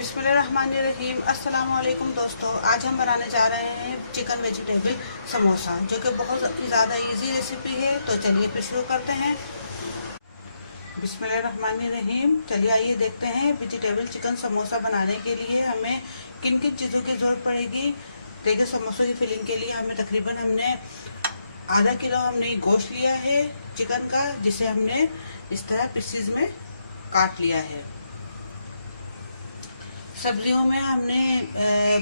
बिस्मिल्लाहिर्रहमानिर्रहीम। अस्सलाम वालेकुम दोस्तों, आज हम बनाने जा रहे हैं चिकन वेजिटेबल समोसा, जो कि बहुत ज़्यादा इजी रेसिपी है। तो चलिए फिर शुरू करते हैं। बिस्मिल्लाहिर्रहमानिर्रहीम। चलिए आइए देखते हैं वेजिटेबल चिकन समोसा बनाने के लिए हमें किन किन चीज़ों की ज़रूरत पड़ेगी। देखिए, समोसों की फिलिंग के लिए हमें तकरीबन हमने आधा किलो हमने गोश्त लिया है चिकन का, जिसे हमने इस तरह पीसीज में काट लिया है। सब्जियों में हमने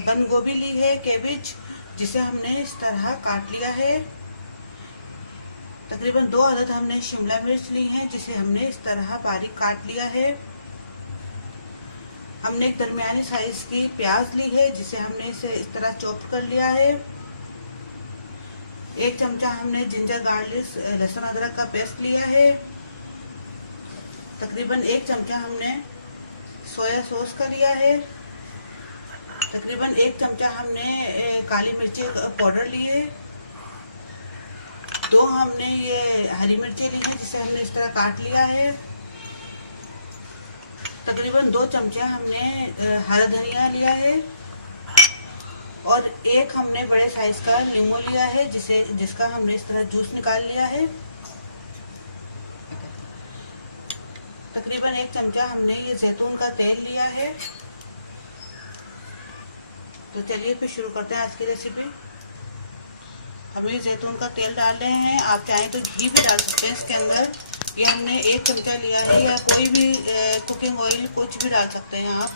बंद गोभी ली है, कैबेज, जिसे हमने इस तरह काट लिया है। तकरीबन 2 अदद हमने शिमला मिर्च ली है, जिसे हमने इस तरह बारीक काट लिया है। हमने एक दरमियानी साइज की प्याज ली है, जिसे हमने इसे इस तरह चॉप कर लिया है। 1 चमचा हमने जिंजर गार्लिक लहसुन अदरक का पेस्ट लिया है। तकरीबन 1 चमचा हमने सोया सॉस का लिया है। तकरीबन 1 चमचा हमने काली मिर्ची पाउडर लिए। 2 हमने ये हरी मिर्ची ली है, जिसे हमने इस तरह काट लिया है। तकरीबन 2 चमचा हमने हरा धनिया लिया है। और 1 हमने बड़े साइज का नींबू लिया है, जिसका हमने इस तरह जूस निकाल लिया है। तकरीबन 1 चमचा हमने ये जैतून का तेल लिया है। तो चलिए फिर शुरू करते हैं आज की रेसिपी। हम ये जैतून का तेल डाल रहे हैं। आप चाहें तो घी भी डाल सकते हैं इसके अंदर। ये हमने 1 चमचा लिया है, या कोई भी कुकिंग ऑयल कुछ भी डाल सकते हैं आप।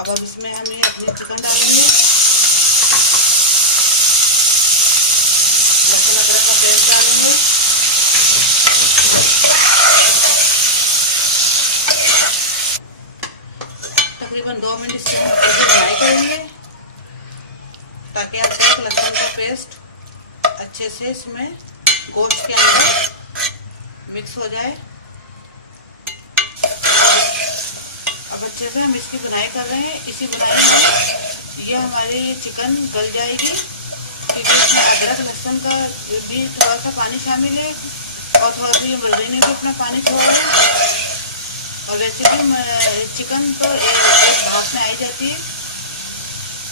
अब इसमें हम ये अपने चिकन डालेंगे। लहसुन अदरक का पेस्ट डालेंगे। तकरीबन 2 मिनट इससे हम फ्राई करेंगे, ताकि अदरक लहसुन का पेस्ट अच्छे से इसमें गोश्त के अंदर मिक्स हो जाए। अब अच्छे से हम इसकी बुनाई कर रहे हैं। इसी बुनाई में ये हमारी चिकन गल जाएगी, क्योंकि इसमें अदरक लहसुन का भी थोड़ा सा पानी शामिल है, और थोड़ा सा ये मुर्गे ने भी अपना पानी छोड़ा है। और वैसे भी चिकन तो एक भाप में आई जाती है।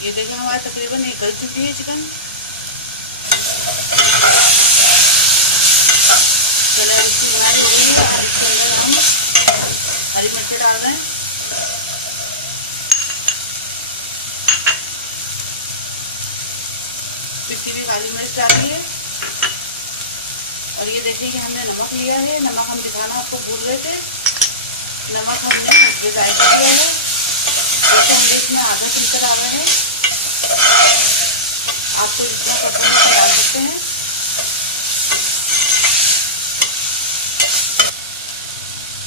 ये देखिए, हमारे तकरीबन ये गल चुकी है चिकन। चलो, इसकी बुनाई हो गई है। इसके अंदर हम हरी मिर्ची डाल रहे हैं। पिसी हुई काली मिर्च डाली है। और ये देखिए कि हमने नमक लिया है। नमक हम दिखाना आपको भूल रहे थे। नमक हमने डिसाइड कर लिया है। जैसे हम इसमें आधा चमचा डाल रहे हैं। आपको जितना पसंद है डाल सकते हैं।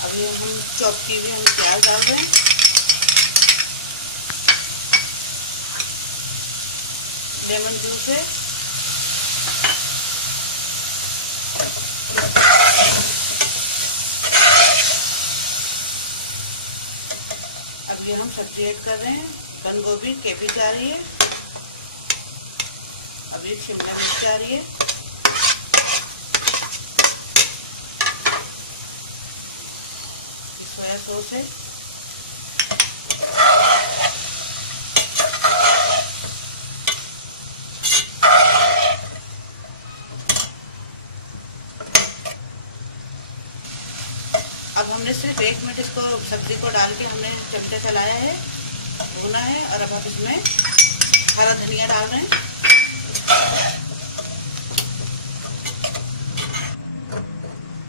अब ये हम चॉप की हुई हम प्याज डाल रहे हैं। लेमन जूस है। अब ये हम सब्जी ऐड कर रहे हैं। बंद गोभी, कैबेज आ रही है। अब ये शिमला मिर्च आ रही है। सोया सॉस है। अब हमने सिर्फ 1 मिनट इसको सब्जी को डाल के हमने चमचा चलाया है, भुना है। और अब आप इसमें हरा धनिया डाल रहे हैं।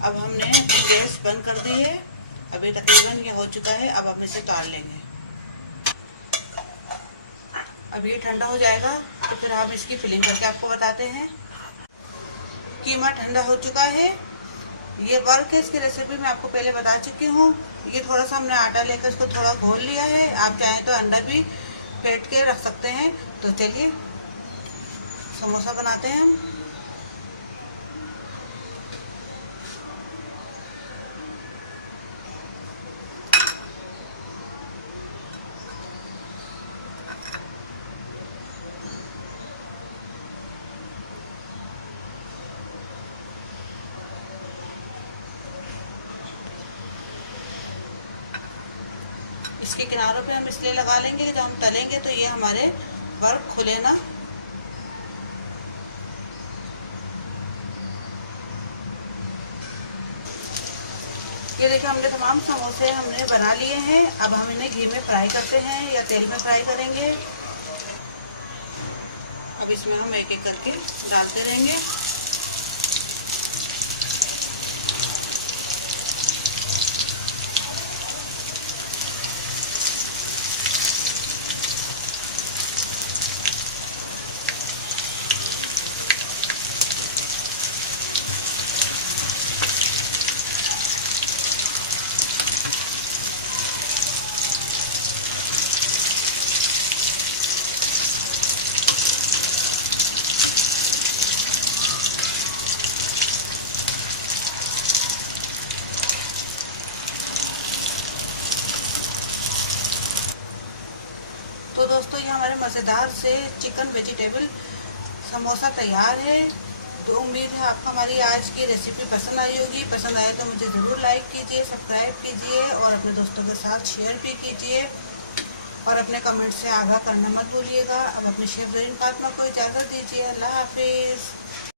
अब हमने अपनी गैस बंद कर दी है। अभी तकरीबन ये हो चुका है। अब हम इसे उतार लेंगे। अब ये ठंडा हो जाएगा, तो फिर हम इसकी फिलिंग करके आपको बताते हैं। कीमा ठंडा हो चुका है। ये वर्क है, इसकी रेसिपी मैं आपको पहले बता चुकी हूँ। ये थोड़ा सा हमने आटा लेकर इसको थोड़ा घोल लिया है। आप चाहें तो अंडा भी फेंट के रख सकते हैं। तो चलिए समोसा बनाते हैं हम। इसके किनारों पे हम इसलिए लगा लेंगे कि जब हम तलेंगे तो ये हमारे वर्क खुले ना। ये देखिए हमने तमाम समोसे हमने बना लिए हैं। अब हम इन्हें घी में फ्राई करते हैं या तेल में फ्राई करेंगे। अब इसमें हम एक एक करके डालते रहेंगे। तो दोस्तों ये हमारे मज़ेदार से चिकन वेजिटेबल समोसा तैयार है। तो उम्मीद है आपको हमारी आज की रेसिपी पसंद आई होगी। पसंद आए तो मुझे ज़रूर लाइक कीजिए, सब्सक्राइब कीजिए और अपने दोस्तों के साथ शेयर भी कीजिए और अपने कमेंट से आगाह करना मत भूलिएगा। अब अपने शेफ ज़रीन फातिमा को इजाज़त दीजिए। अल्लाह हाफिज़।